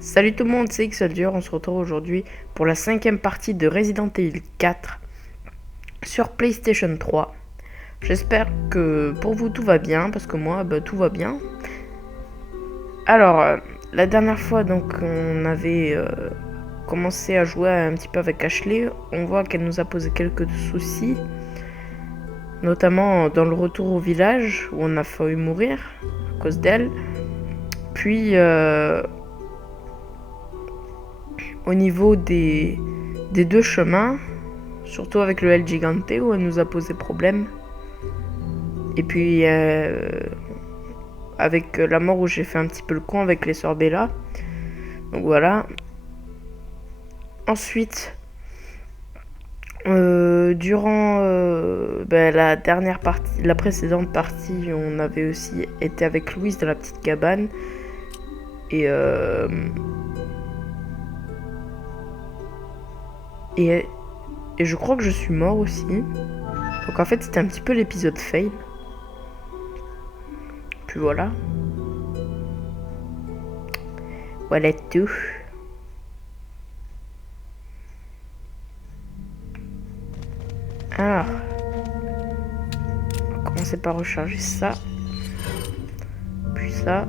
Salut tout le monde, c'est Xaldur, on se retrouve aujourd'hui pour la 5e partie de Resident Evil 4 sur PlayStation 3. J'espère que pour vous tout va bien, parce que moi tout va bien. Alors, la dernière fois donc on avait commencé à jouer un petit peu avec Ashley. On voit qu'elle nous a posé quelques soucis, notamment dans le retour au village où on a failli mourir à cause d'elle. Puis au niveau des deux chemins, surtout avec le El Gigante où elle nous a posé problème. Et puis avec la mort où j'ai fait un petit peu le con avec les sœurs Bella. Donc voilà. Ensuite, durant la dernière partie, la précédente partie, on avait aussi été avec Louise dans la petite cabane. Et je crois que je suis mort aussi. Donc en fait c'était un petit peu l'épisode fail. Puis voilà. Voilà tout. Alors, on va commencer par recharger ça. Puis ça.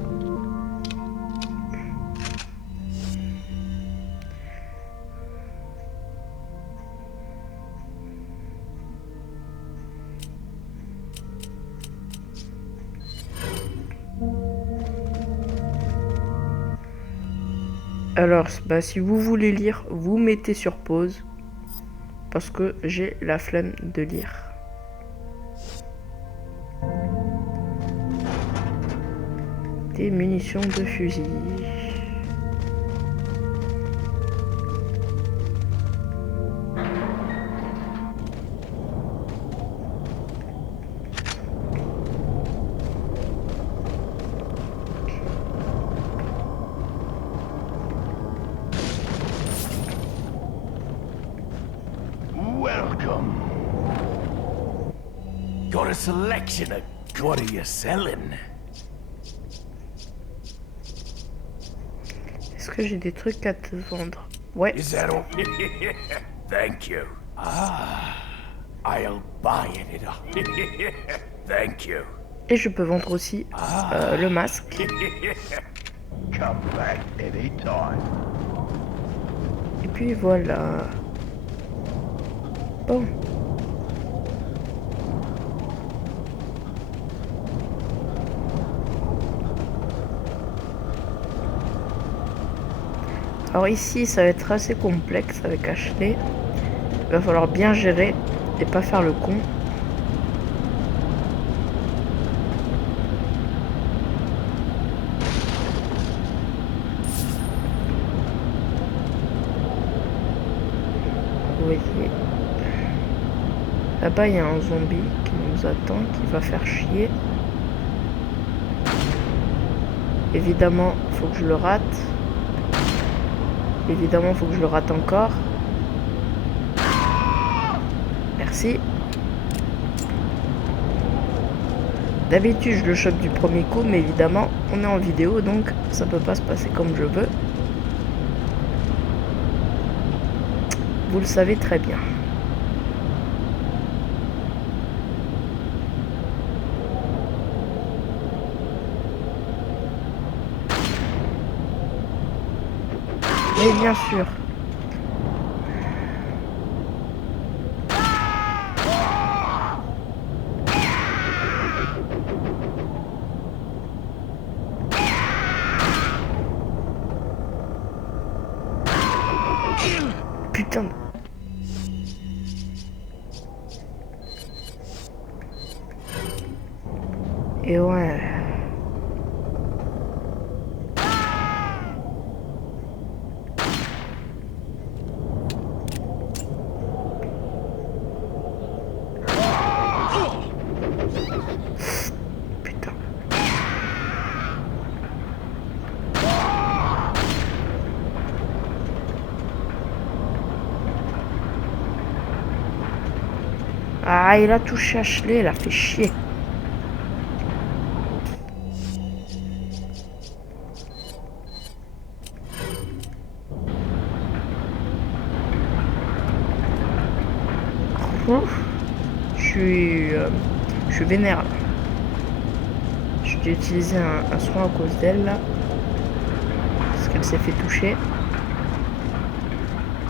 Alors, si vous voulez lire, vous mettez sur pause. Parce que j'ai la flemme de lire. Des munitions de fusil. Welcome. Got a selection of what are you selling? Est-ce que j'ai des trucs à te vendre? Ouais. Is that all? Thank you. Ah, I'll buy it. Thank you. Et je peux vendre aussi le masque. Come back anytime. Et puis voilà. Bon. Alors ici, ça va être assez complexe avec Ashley. Il va falloir bien gérer et pas faire le con. Vous voyez. Là-bas, il y a un zombie qui nous attend, qui va faire chier. Évidemment, il faut que je le rate. Évidemment, il faut que je le rate encore. Merci. D'habitude, je le chope du premier coup, mais évidemment, on est en vidéo, donc ça peut pas se passer comme je veux. Vous le savez très bien. Mais bien sûr. Putain. Et ouais. Putain. Ah, il a touché Ashley, il a fait chier. Ouf. Je suis vénère là. J'ai utilisé un soin à cause d'elle là. Parce qu'elle s'est fait toucher.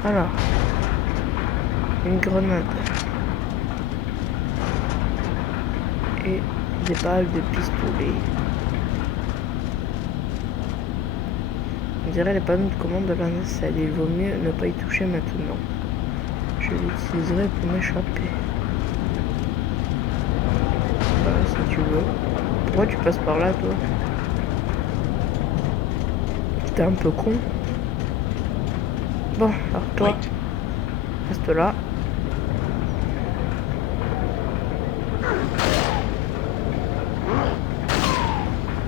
Alors. Une grenade. Et des balles de pistolet. On dirait les panneaux de commande de la nacelle. Il vaut mieux ne pas y toucher maintenant. Je l'utiliserai pour m'échapper. Si tu veux. Pourquoi tu passes par là, toi? T'es un peu con. Bon, alors toi, reste là.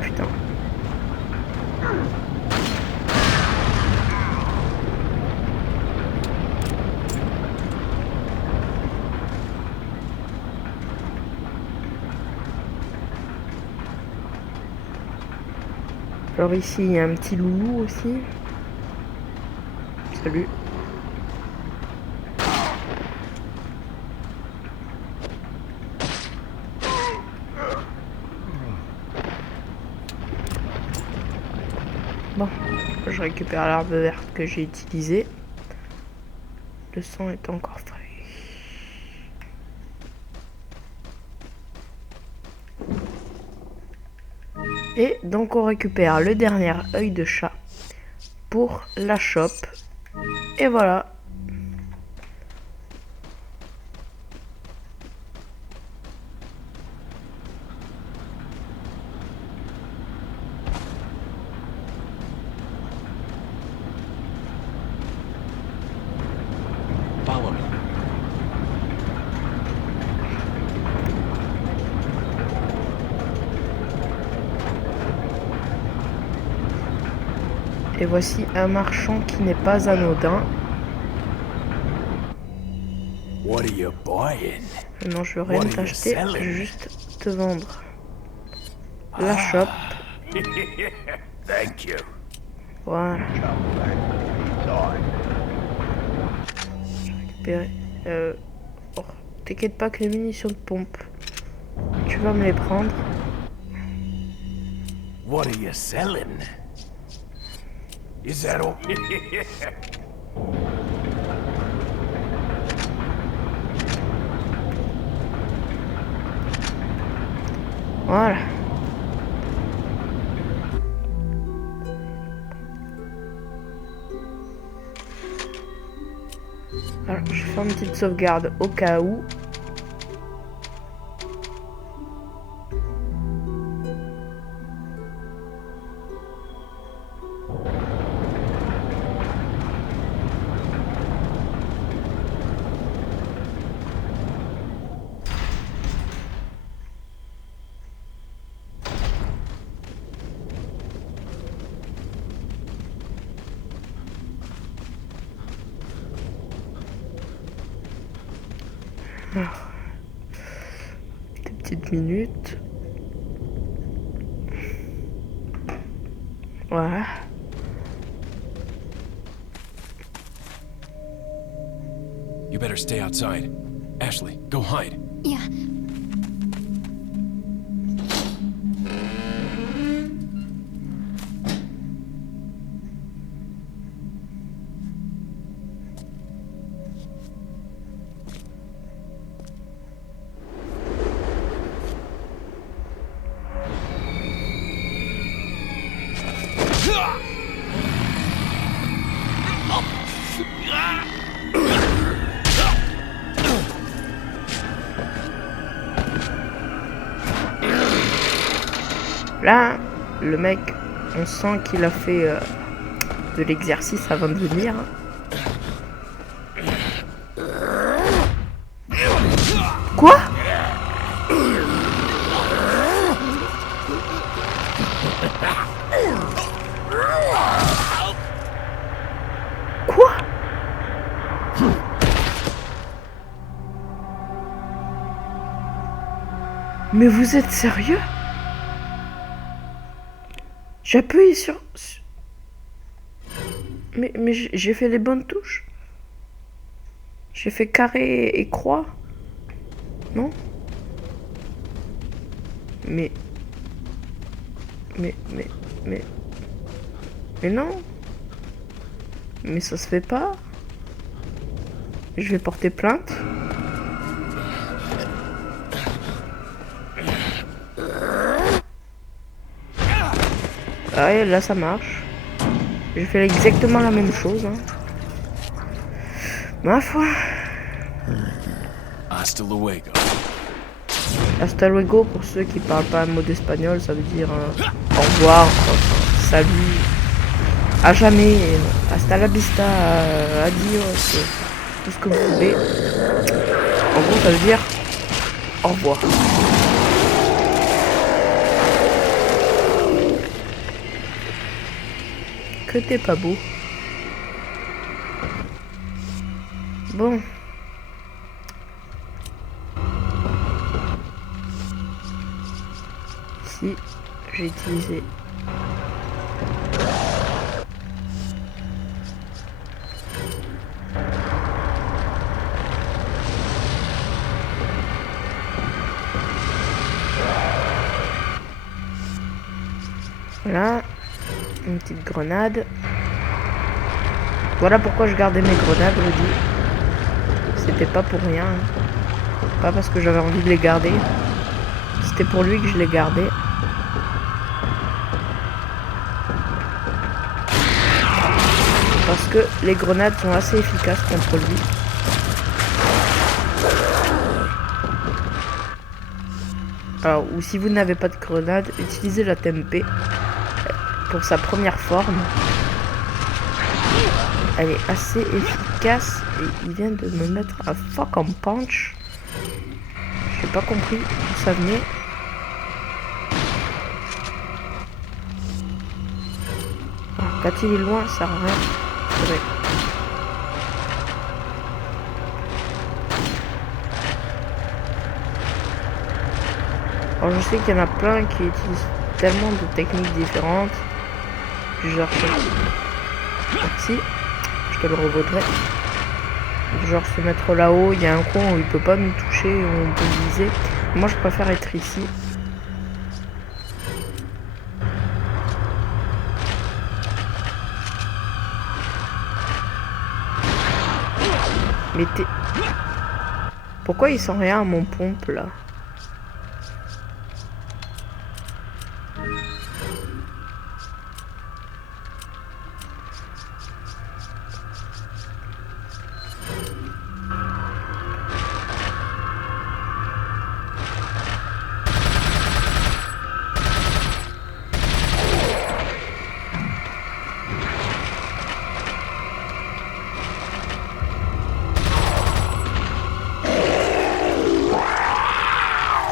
Putain. Alors ici, il y a un petit loulou aussi. Salut. Bon, je récupère l'arme verte que j'ai utilisée. Le sang est encore frais. Et donc on récupère le dernier œil de chat pour la chope. Et voilà. Follow me. Et voici un marchand qui n'est pas anodin. What are you buying? Non, je veux rien t'acheter, je veux juste te vendre la chope. Thank you. Voilà. J'ai récupéré. Oh, t'inquiète pas que les munitions de pompe, tu vas me les prendre. What are you selling? Is that all? Voilà. Alors, je fais une petite sauvegarde au cas où. Alors, des petites minutes. Voilà. You better stay outside. Ashley, go hide. Yeah. Là, le mec, on sent qu'il a fait de l'exercice avant de venir. Quoi? Quoi? Mais vous êtes sérieux? J'ai appuyé sur... Mais j'ai fait les bonnes touches. J'ai fait carré et croix. Non? Mais non. Mais ça se fait pas. Je vais porter plainte. Ah ouais, là ça marche. J'ai fait exactement la même chose. Hein. Ma foi. Hasta luego. Hasta luego pour ceux qui parlent pas un mot d'espagnol, ça veut dire au revoir, salut, à jamais, hasta la vista, adios, tout ce que vous voulez. En gros, ça veut dire au revoir. Que t'es pas beau. Bon. Ici, j'ai utilisé voilà, une petite grenade. Voilà pourquoi je gardais mes grenades, Rudy. C'était pas pour rien. Pas parce que j'avais envie de les garder. C'était pour lui que je les gardais. Parce que les grenades sont assez efficaces contre lui. Alors, ou si vous n'avez pas de grenade, utilisez la TMP pour sa première forme. Elle est assez efficace et il vient de me mettre un fuck en punch. J'ai pas compris d'où ça venait. Alors, quand il est loin, ça sert à rien. C'est vrai. Alors je sais qu'il y en a plein qui utilisent tellement de techniques différentes. Genre si, je te le revaudrai. Genre se mettre là-haut, il y a un coin où il peut pas nous toucher, où on peut viser. Moi je préfère être ici. Mais t'es... Pourquoi il sent rien à mon pompe là?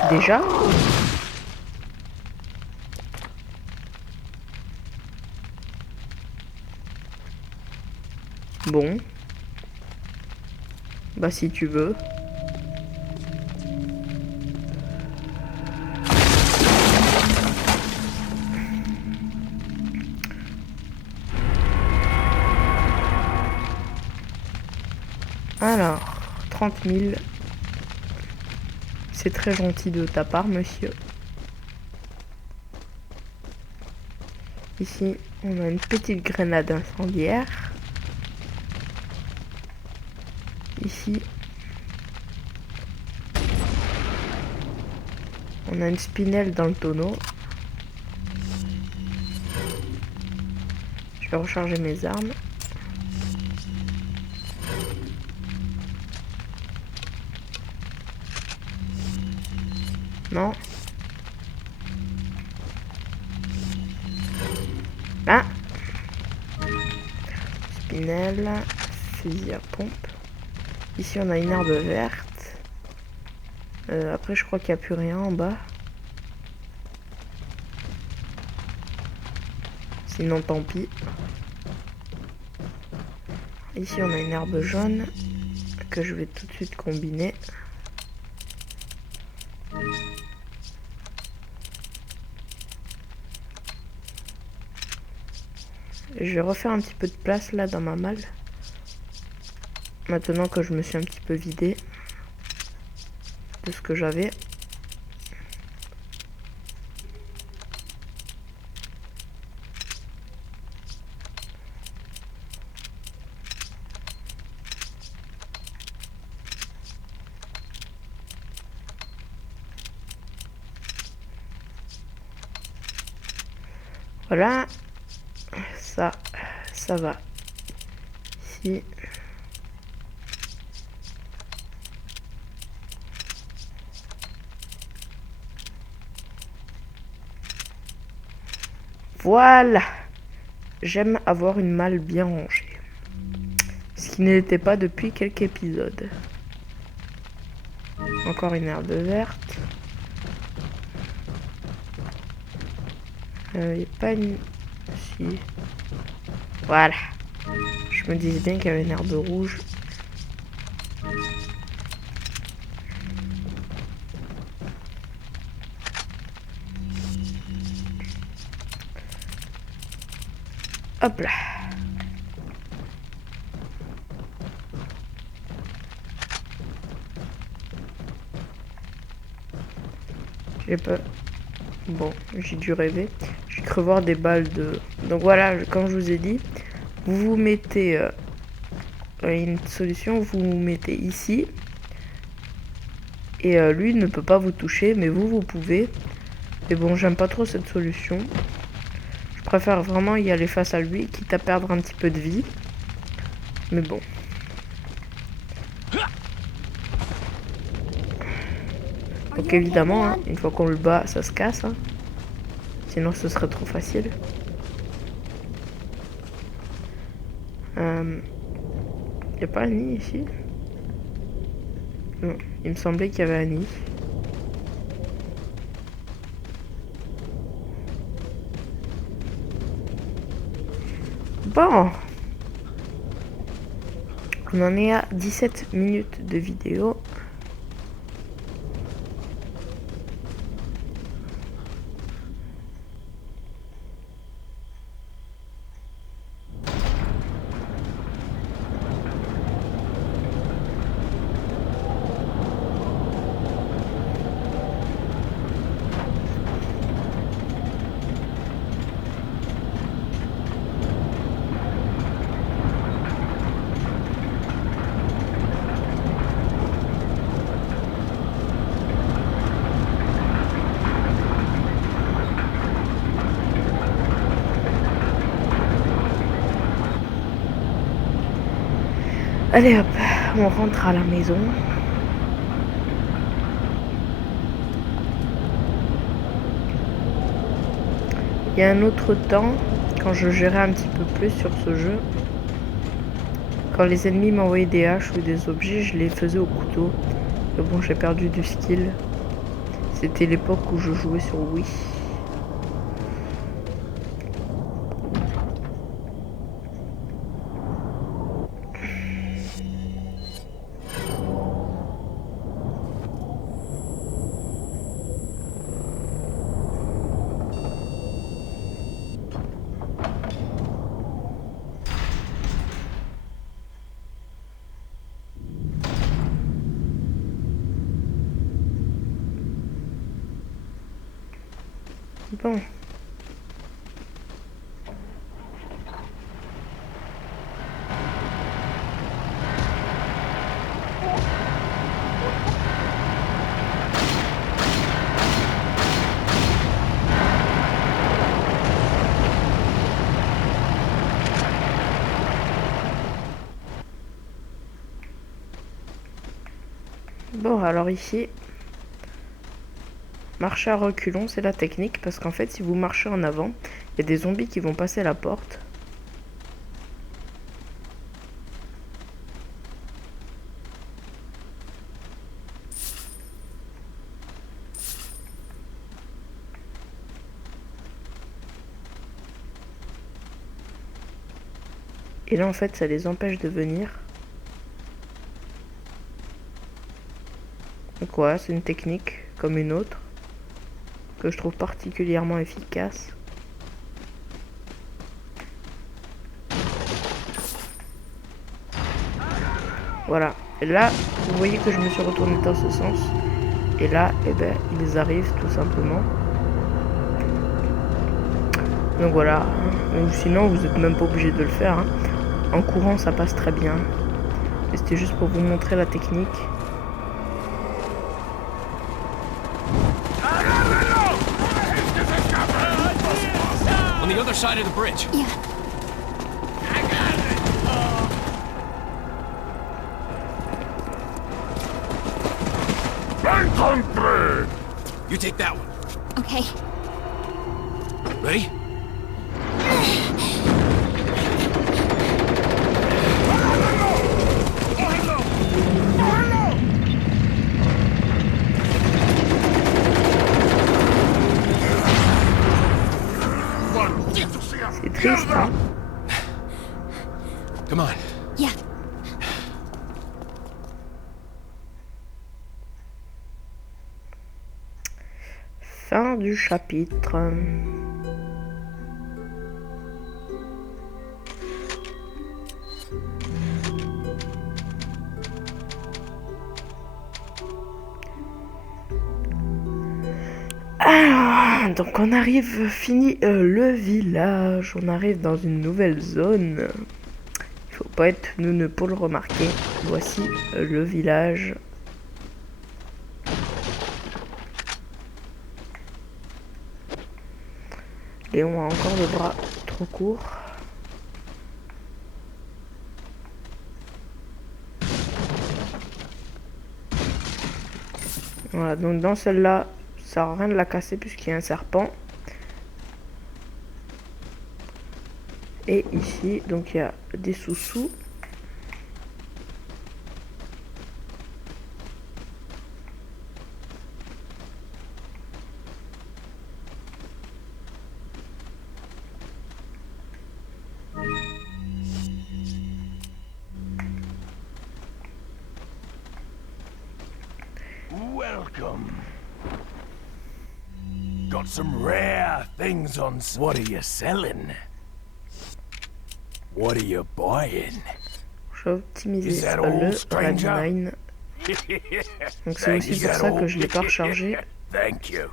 Déjà? Bon. Bah si tu veux. Alors, 30 000. C'est très gentil de ta part, monsieur. Ici, on a une petite grenade incendiaire. Ici, on a une spinelle dans le tonneau. Je vais recharger mes armes. Non. Ah. Spinelle. Fusil à pompe. Ici on a une herbe verte. Après je crois qu'il n'y a plus rien en bas. Sinon tant pis. Ici on a une herbe jaune que je vais tout de suite combiner. Je vais refaire un petit peu de place là dans ma malle. Maintenant que je me suis un petit peu vidé. de ce que j'avais. Voilà, ça va. Ici. Voilà. J'aime avoir une malle bien rangée. Ce qui n'était pas depuis quelques épisodes. Encore une herbe verte. Il n'y a pas une... Si. Voilà. Je me disais bien qu'il y avait une herbe rouge. Hop là. J'ai pas... Bon, j'ai dû rêver. J'ai cru voir des balles de... Donc voilà, comme je vous ai dit, vous mettez une solution, vous mettez ici. Et lui ne peut pas vous toucher, mais vous pouvez. Mais bon, j'aime pas trop cette solution. Je préfère vraiment y aller face à lui, quitte à perdre un petit peu de vie. Mais bon. Donc évidemment, hein, une fois qu'on le bat, ça se casse. Hein. Sinon, ce serait trop facile. Y a pas Annie ici? Non, il me semblait qu'il y avait Annie. Bon. On en est à 17 minutes de vidéo. Allez hop, on rentre à la maison. Il y a un autre temps, quand je gérais un petit peu plus sur ce jeu, quand les ennemis m'envoyaient des haches ou des objets, je les faisais au couteau. Mais bon, j'ai perdu du skill. C'était l'époque où je jouais sur Wii. Bon. Bon, alors ici, marcher à reculons, c'est la technique, parce qu'en fait, si vous marchez en avant, il y a des zombies qui vont passer la porte. Et là, en fait, ça les empêche de venir. Donc voilà, c'est une technique comme une autre que je trouve particulièrement efficace. Voilà. Et là, vous voyez que je me suis retourné dans ce sens. Et là, eh ben, ils arrivent tout simplement. Donc voilà. Ou sinon, vous n'êtes même pas obligé de le faire. Hein. En courant, ça passe très bien. Et c'était juste pour vous montrer la technique. On the other side of the bridge. Yeah. Encontré! You take that one. Okay. Ready? C'est triste, hein. Come on. Yeah. Fin du chapitre. Alors, donc on arrive, fini le village, on arrive dans une nouvelle zone. Il faut pas être neuneux pour le remarquer. Voici le village. Léon a encore le bras trop court. Voilà, donc dans celle-là, ça sert à rien de la casser puisqu'il y a un serpent. Et ici, donc il y a des sous-sous. Welcome. Got some rare things on. What are you selling? What are you buying? Je vais optimiser Is that le all, stranger? Redmine. Donc c'est aussi pour ça que je l'ai pas rechargé. Thank you.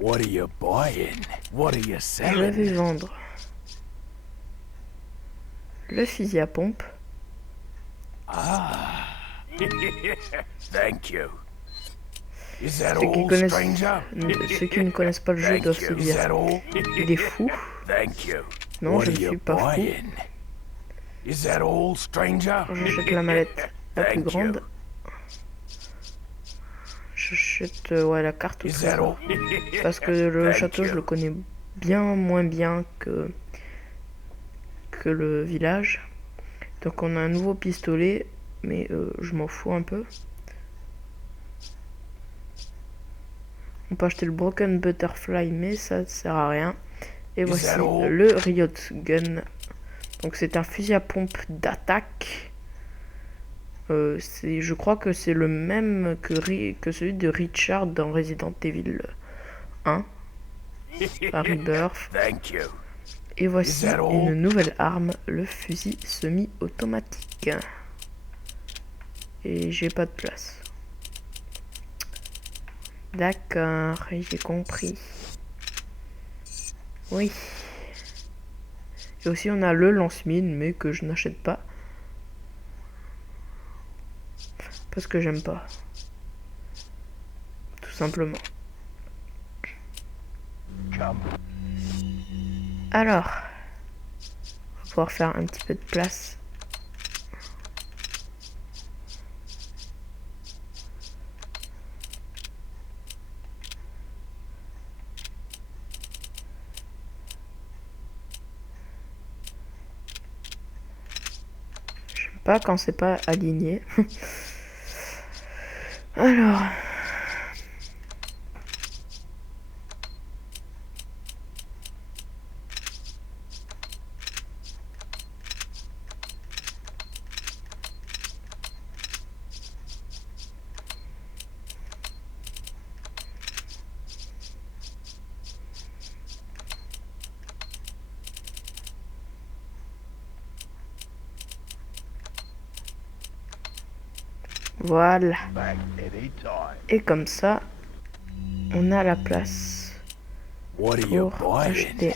What are you buying? What are you Je selling? vais vendre le fusil à pompe. Thank you. Is that Ceux qui, all, connaissent, stranger? ceux qui ne connaissent pas le jeu Thank doivent se you. Is that dire all? il est fou. Thank you. Non, What je are ne you suis pas fou. buying? Is that all, stranger? J'achète la mallette la plus Thank you. grande. J'achète ouais, la carte au Is that trésor. all? Parce que le Thank château, je you. le connais bien moins bien que le village. Donc on a un nouveau pistolet, mais je m'en fous un peu. On peut acheter le Broken Butterfly, mais ça ne sert à rien. Et voici le Riot Gun. Donc c'est un fusil à pompe d'attaque. Je crois que c'est le même que celui de Richard dans Resident Evil 1. À Rebirth. Thank you. Et voici une nouvelle arme, le fusil semi-automatique. Et j'ai pas de place. D'accord, j'ai compris. Oui. Et aussi on a le lance-mine, mais que je n'achète pas. Parce que j'aime pas. Tout simplement. Alors, on va pouvoir faire un petit peu de place. J'aime pas quand c'est pas aligné. Alors. Voilà. Back anytime. Et comme ça, on a la place What are you pour buying? acheter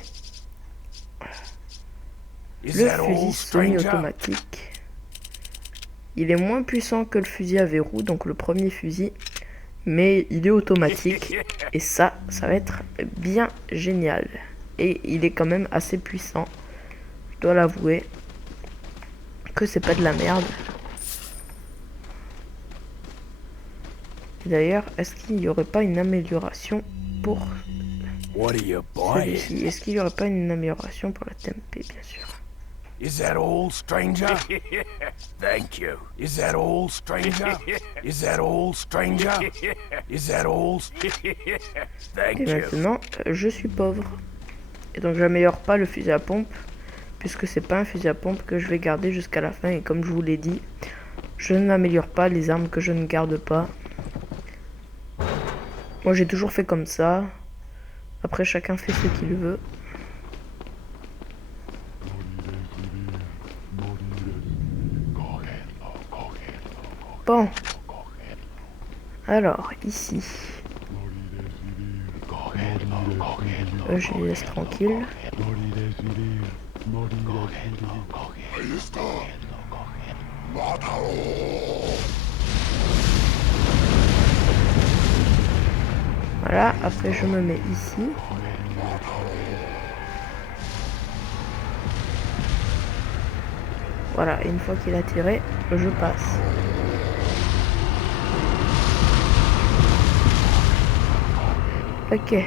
Is le that all, fusil stranger? semi-automatique. Il est moins puissant que le fusil à verrou, donc le premier fusil, mais il est automatique et ça va être bien génial. Et il est quand même assez puissant, je dois l'avouer, que c'est pas de la merde. D'ailleurs, est-ce qu'il n'y aurait pas une amélioration pour What are you buying? celui-ci? Est-ce qu'il n'y aurait pas une amélioration pour la TMP, bien sûr? Is that all, stranger? Thank you. Is that all, stranger? Is that all, stranger? Is that all? Thank Et you. maintenant, je suis pauvre. Et donc j'améliore pas le fusil à pompe, puisque c'est pas un fusil à pompe que je vais garder jusqu'à la fin. Et comme je vous l'ai dit, je n'améliore pas les armes que je ne garde pas. Moi j'ai toujours fait comme ça. Après chacun fait ce qu'il veut. Bon. Alors, ici. Je les laisse tranquilles. Voilà, après je me mets ici. Voilà, et une fois qu'il a tiré, je passe. Ok.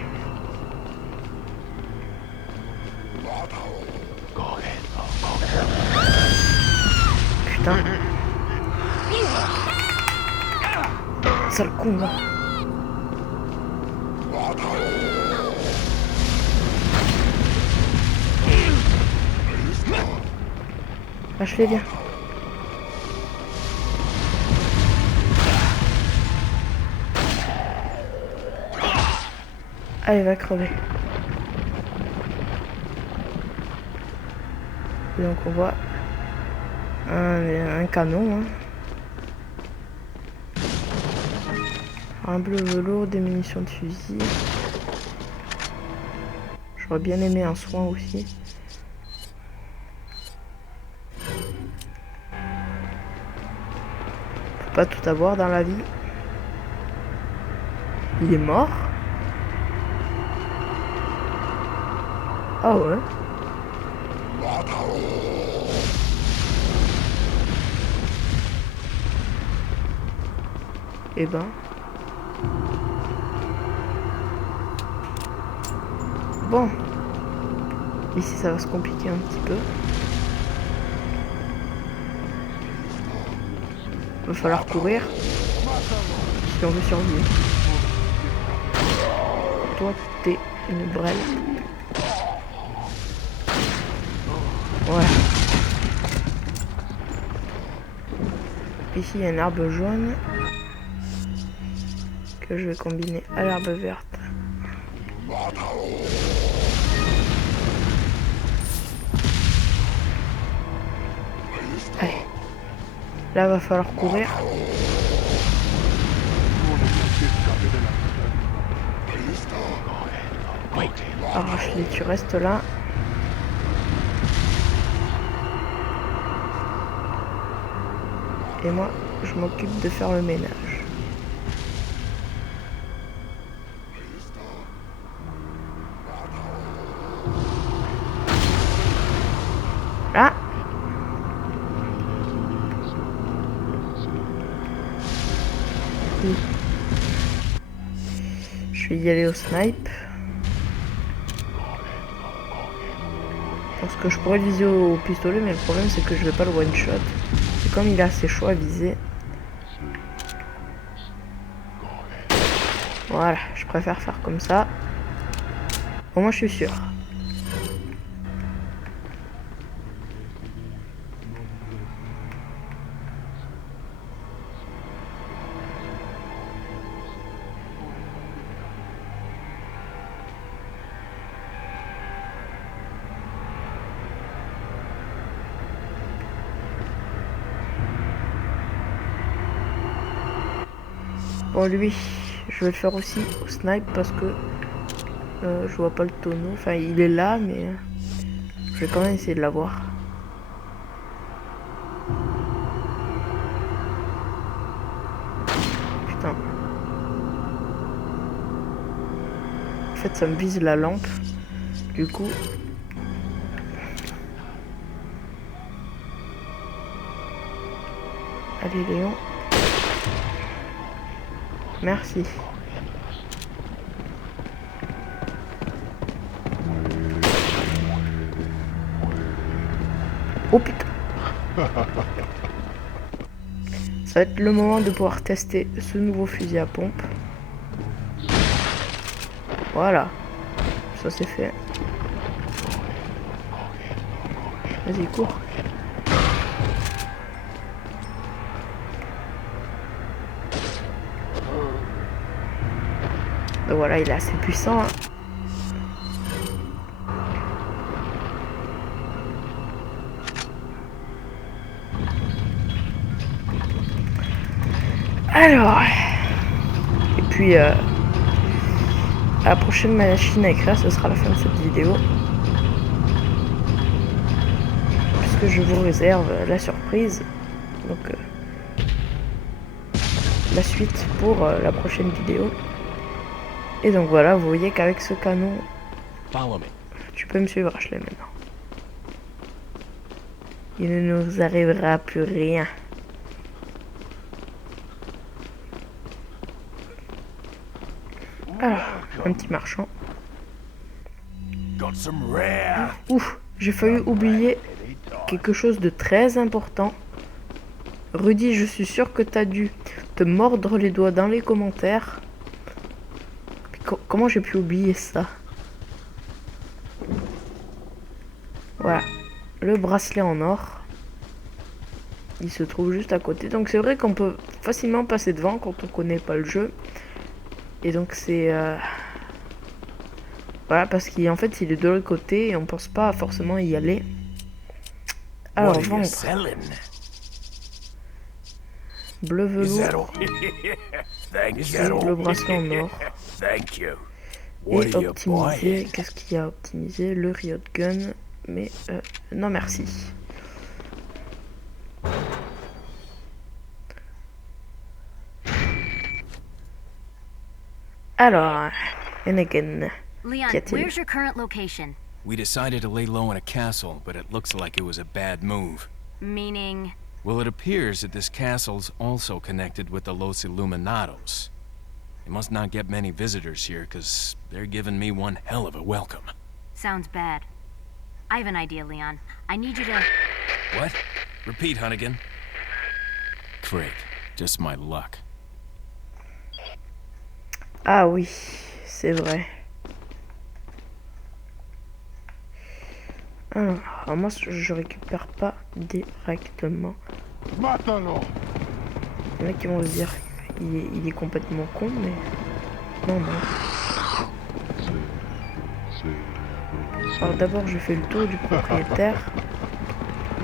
Putain. Sale con, va. Ah, je fais bien. Ah, il va crever. Et donc on voit un canon. Hein. Un bleu velours, des munitions de fusil. J'aurais bien aimé un soin aussi. Faut pas tout avoir dans la vie. Il est mort? Ah ouais. Eh ben. Bon. Ici ça va se compliquer un petit peu. Va falloir courir. Si on veut survivre. Toi t'es une brêle. Voilà. Ici il y a un arbre jaune que je vais combiner à l'herbe verte. Allez. Là va falloir courir. Arrache-les, tu restes là. Et moi, je m'occupe de faire le ménage. Là. Oui. Je vais y aller au snipe. Parce que je pourrais le viser au pistolet, mais le problème c'est que je vais pas le one shot. Et comme il a assez chaud à viser. Voilà, je préfère faire comme ça. Au moins je suis sûr. Bon, lui, je vais le faire aussi au snipe parce que je vois pas le tonneau. Enfin, il est là, mais je vais quand même essayer de l'avoir. Putain. En fait, ça me vise la lampe. Du coup... Allez, Léon. Merci. Oh putain. Ça va être le moment de pouvoir tester ce nouveau fusil à pompe. Voilà. Ça c'est fait. Vas-y, cours. Donc voilà, il est assez puissant. Hein. Alors, et puis à la prochaine machine à écrire, ce sera la fin de cette vidéo. Puisque je vous réserve la surprise. Donc la suite pour la prochaine vidéo. Et donc voilà, vous voyez qu'avec ce canon, Follow me. tu peux me suivre, Ashley, maintenant. Il ne nous arrivera plus rien. Alors, un petit marchand. Got some rare. Ouf, j'ai failli oublier quelque chose de très important. Rudy, je suis sûr que t'as dû te mordre les doigts dans les commentaires. Comment j'ai pu oublier ça? Voilà, le bracelet en or. Il se trouve juste à côté. Donc c'est vrai qu'on peut facilement passer devant quand on connaît pas le jeu. Et donc c'est... Voilà, parce qu'en fait il est de l'autre côté et on pense pas forcément y aller. Alors, What are you vendre. selling? Bleu Is that velours. all? Thank Et you. le bracelet en or. Thank you. What Et are you optimiser. buying? Qu'est-ce qu'il y a à optimiser? Le riot gun. Mais non merci. Alors, Hennigan. Leon, Qu'y a-t-il? where's your current location? We decided to lay low in a castle, but it looks like it was a bad move. Meaning... Well, it appears that this castle's also connected with the Los Illuminados. They must not get many visitors here, because they're giving me one hell of a welcome. Sounds bad. I have an idea, Leon. I need you to... What? Repeat, Hunnigan. Great. Just my luck. Ah oui, c'est vrai. Alors moi je récupère pas directement. Il y en a qui vont se dire il est complètement con, mais non non. Alors d'abord je fais le tour du propriétaire.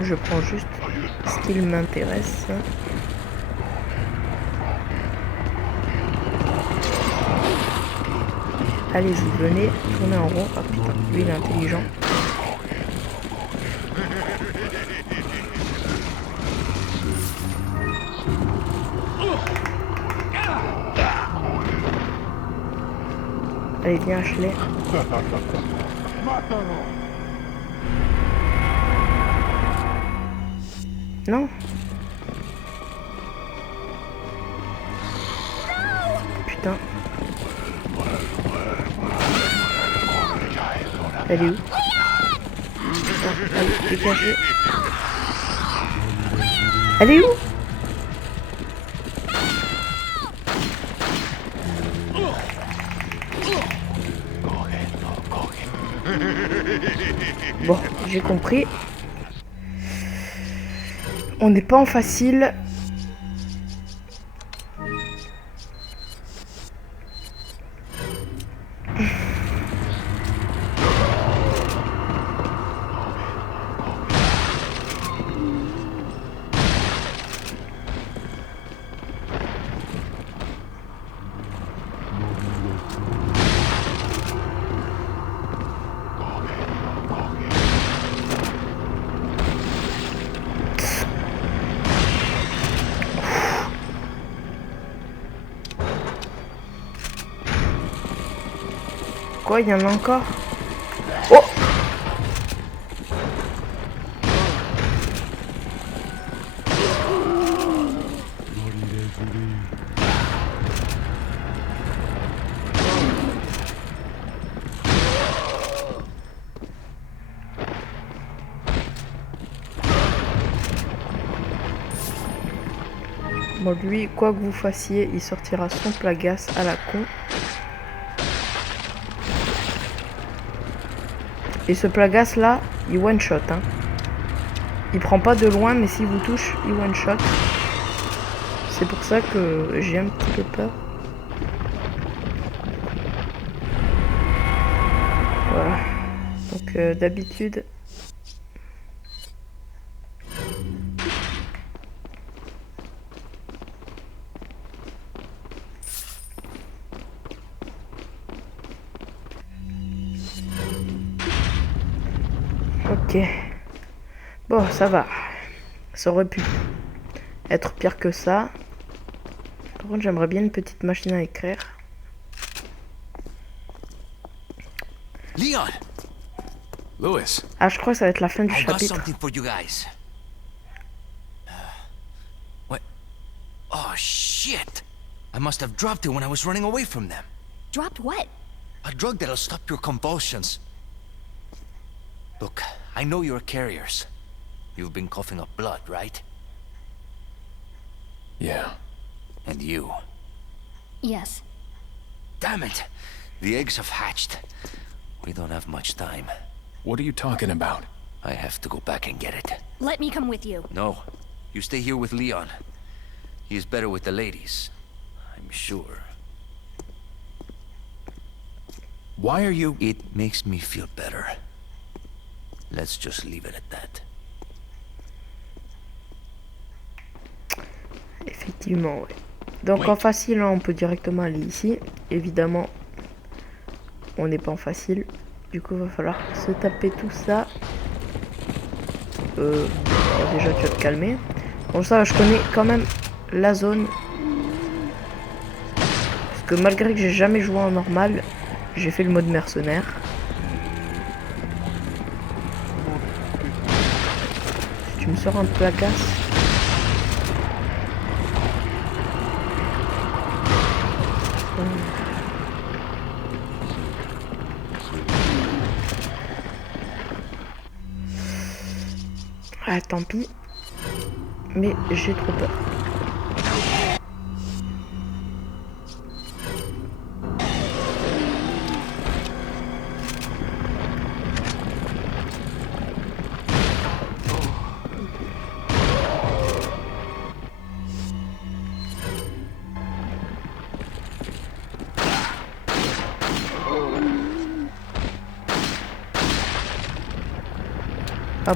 Je prends juste ce qu'il m'intéresse. Allez-y, venez, tournez en rond. Ah putain, lui il est intelligent. Allez, viens Ashley. Non. Putain. Elle est où? Allez, dégagez. Elle est où? Bon, j'ai compris. On n'est pas en facile. Quoi, il y en a encore? Oh! Bon, lui, quoi que vous fassiez, il sortira son Plagas à la con. Et ce Plagas là, il one shot. Hein. Il prend pas de loin, mais s'il vous touche, il one shot. C'est pour ça que j'ai un petit peu peur. Voilà. Donc d'habitude. Ok. Bon, ça va. Ça aurait pu être pire que ça. Par contre, j'aimerais bien une petite machine à écrire. Leon, Louis, Ah, je crois que ça va être la fin du I got chapitre. something for you guys. What? Oh shit! I must have dropped it when I was running away from them. Dropped what? A drug that'll stop your convulsions. Look, I know you're carriers. You've been coughing up blood, right? yeah. And you. Yes. Damn it! The eggs have hatched. We don't have much time. What are you talking about? I have to go back and get it. Let me come with you. No, you stay here with Leon. He is better with the ladies, I'm sure. Why are you... It makes me feel better. Let's just leave it at that. Effectivement, ouais. Donc en facile, hein, on peut directement aller ici. Évidemment, on n'est pas en facile. Du coup, il va falloir se taper tout ça. Bon, déjà, tu vas te calmer. Bon, ça, je connais quand même la zone. Parce que malgré que j'ai jamais joué en normal, j'ai fait le mode mercenaire. Si tu me sors un peu la casse. Ah, tant pis. Mais j'ai trop peur.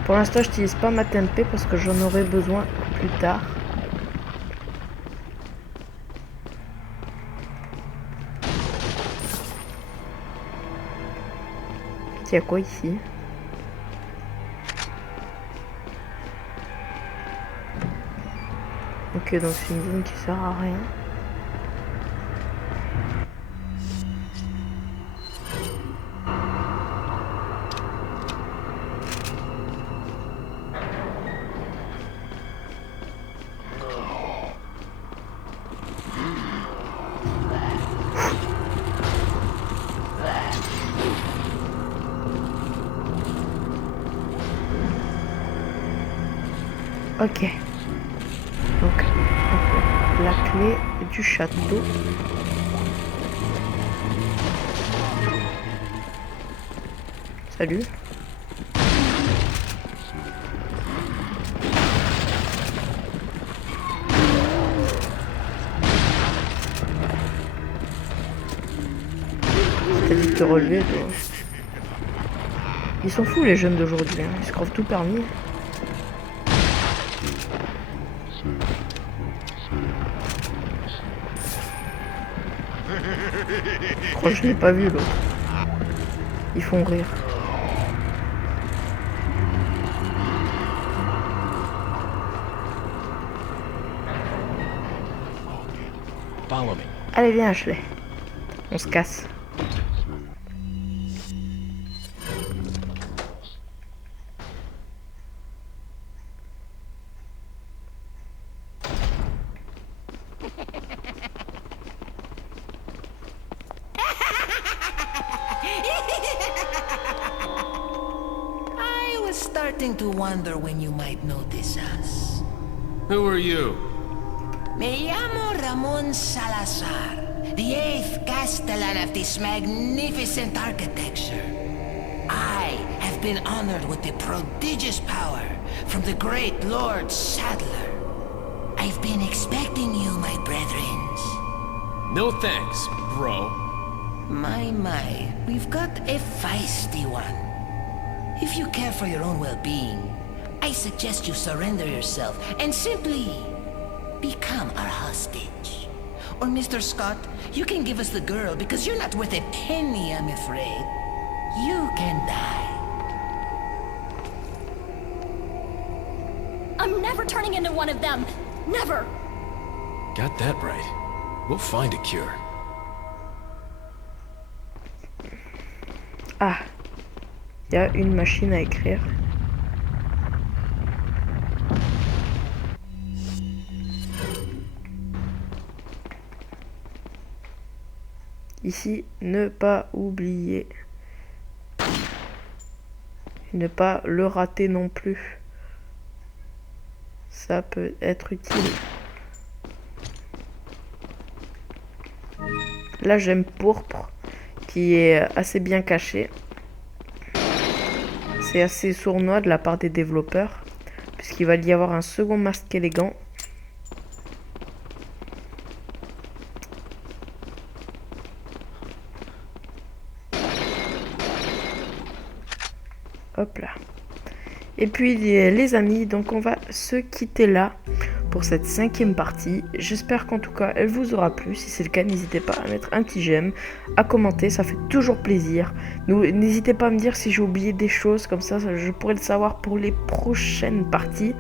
Pour l'instant, je n'utilise pas ma TMP parce que j'en aurai besoin plus tard. Il y a quoi ici? Ok, donc c'est une zone qui sert à rien. Ok. Donc, la clé du château. Salut. T'as dit de te relever, toi. Ils sont fous les jeunes d'aujourd'hui, hein. Ils se crevent tout permis. Je crois que je l'ai pas vu l'autre. Ils font rire. Follow me. Allez viens Ashley. On se casse. starting to wonder when you might notice us. Who are you? Me llamo Ramon Salazar, the 8th Castellan of this magnificent architecture. I have been honored with the prodigious power from the great Lord Sadler. I've been expecting you, my brethrens. No thanks, bro. My, we've got a feisty one. If you care for your own well-being, I suggest you surrender yourself and simply become our hostage. Or Mr. Scott, you can give us the girl because you're not worth a penny, I'm afraid. You can die. I'm never turning into one of them. Never. Got that right. We'll find a cure. Ah, il y a une machine à écrire. Ici, ne pas oublier. Et ne pas le rater non plus. Ça peut être utile. La gemme pourpre qui est assez bien cachée. C'est assez sournois de la part des développeurs puisqu'il va y avoir un second masque élégant. Hop là. Et puis les amis, donc on va se quitter là pour cette 5e partie. J'espère qu'en tout cas elle vous aura plu. Si c'est le cas, n'hésitez pas à mettre un petit j'aime, à commenter, ça fait toujours plaisir. N'hésitez pas à me dire si j'ai oublié des choses, comme ça je pourrais le savoir pour les prochaines parties.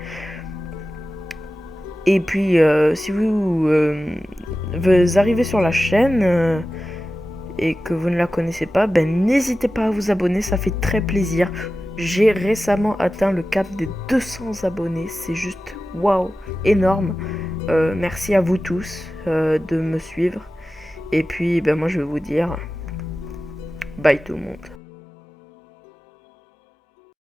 Et puis si vous arrivez sur la chaîne et que vous ne la connaissez pas, ben n'hésitez pas à vous abonner, ça fait très plaisir. J'ai récemment atteint le cap des 200 abonnés, c'est juste waouh, énorme. Merci à vous tous de me suivre. Et puis ben moi je vais vous dire bye tout le monde.